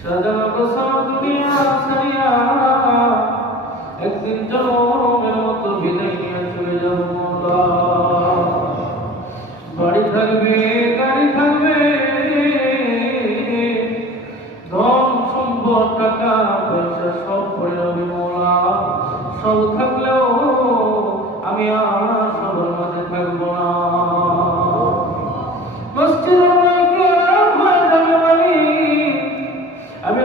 সাজানো গোছানো দুনিয়া ছাড়িয়া একদিন জন্মের মতো বিদায় নিয়ে চলে যাব মওলা। বাড়ি থাকবে, গাড়ি থাকবে, ধন সম্পদ, টাকা পয়সা সব পড়ে যাবে মওলা। সব থাকলেও আমি আর সবার মাঝে থাকবো না। আমি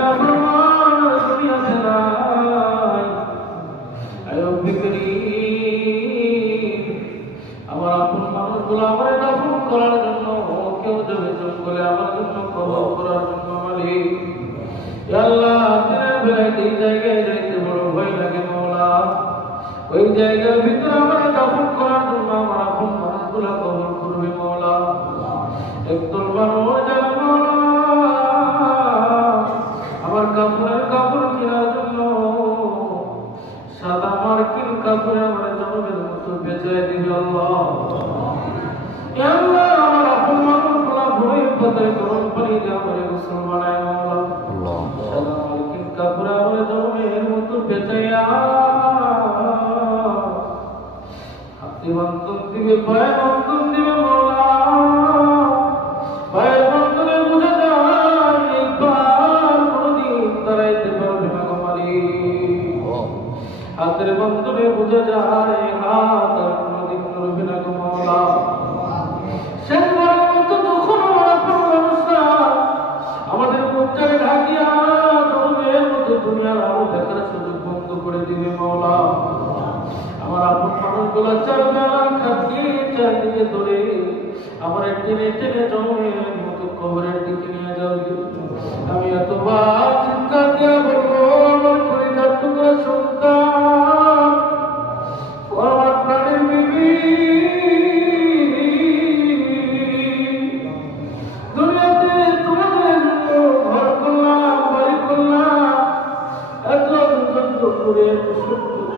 আমার আপন মানুষগুলো আমার দাফন করার জন্য, কেউ যাবে জঙ্গলে আমার জন্য কবর করার জন্য। মালিক আল্লাহ, দিনের বেলায় এই জায়গায় যাইতে বড় ভয় লাগে মওলা। ওই জায়গার ভিতরে আমার দাফন করার জন্য আমার আপন মানুষগুলো কবর করবে মওলা। একদল মানুষ যাবে মওলা আমার কাপড়ের কাপড় কেনার জন্য, সাদা মার্কিন কাপড়ে আমার জনমের মতো বেচায় দিবে আল্লাহ। আল্লাহ, আমার আপন মানুষগুলা ভয়ে পাতায় গরম পানি দিয়ে আমার গোসল বানায় মওলা। সাদা মার্কিন কাপড়ে আমার জনমের মতো বেচাইয়া হাতে বন্ধন দিবে, পায়ে বন্ধন দিবে মওলা। পায়ের বন্ধনে বুঝে যায় একবার কোনদিন দাঁড়াইতে পারবে না গো মালিক। হাতের বন্ধনে বুঝে যায় হাত আর কোনদিন নড়বে না গো মওলা। শেষবারের মতো যখন মানুষরা আমাদের মুখটারে ঢাকিয়া জন্মের মতো দুনিয়ার আলো দেখার সুযোগ বন্ধ করে দিবে মওলা। আমার আপন মানুষগুলো চারবেলা খাটিয়ে চারদিকে ধরে আমার টেনে টেনে জন্মের মতো কবরের দিকে নিয়ে যাবে। আমি এতবার চিৎকার দিয়ে